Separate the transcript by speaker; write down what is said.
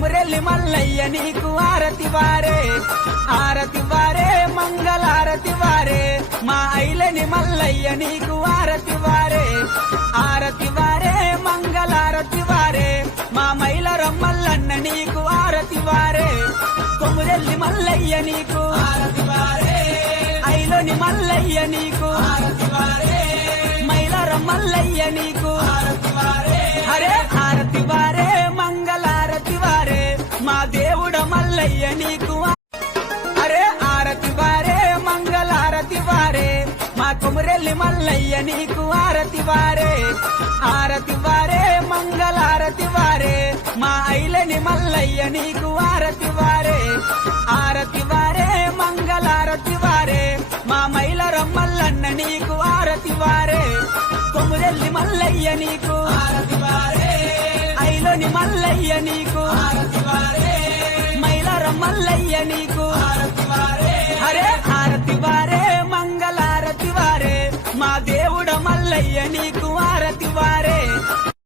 Speaker 1: కొమురెల్లి మల్లయ్య నీకు ఆరతి వారే. ఆరతి వారే మంగళారతి వారే. మా ఐలని మల్లయ్య నీకు ఆరతి వారే. ఆరతి వారే మంగళారతి వారే. మా మైల రమ్మల్లన్న నీకు ఆరతి వారే. కొమురెల్లి మల్లయ్య నీకు ఆరతి వారే. ఐలోని మల్లయ్య నీకు ఆరతి వారే. మైల రమ్మల్లయ్య నీకు ఆరతి మల్లయ్య నీకు అరే ఆరతి వారే మంగళారతి వారే. మా కుమరెల్లి మల్లయ్య నీకు ఆరతి వారే. ఆరతి వారే మంగళారతి వారే. మా ఐలని మల్లయ్య నీకు ఆరతి వారే. ఆరతి వారే మంగళారతి వారే. మా మైలర మల్లన్న నీకు ఆరతి వారే. కొమురెల్లి మల్లయ్య నీకు ఆరతి వారే. ఐలోని మల్లయ్య నీకు नी को हरे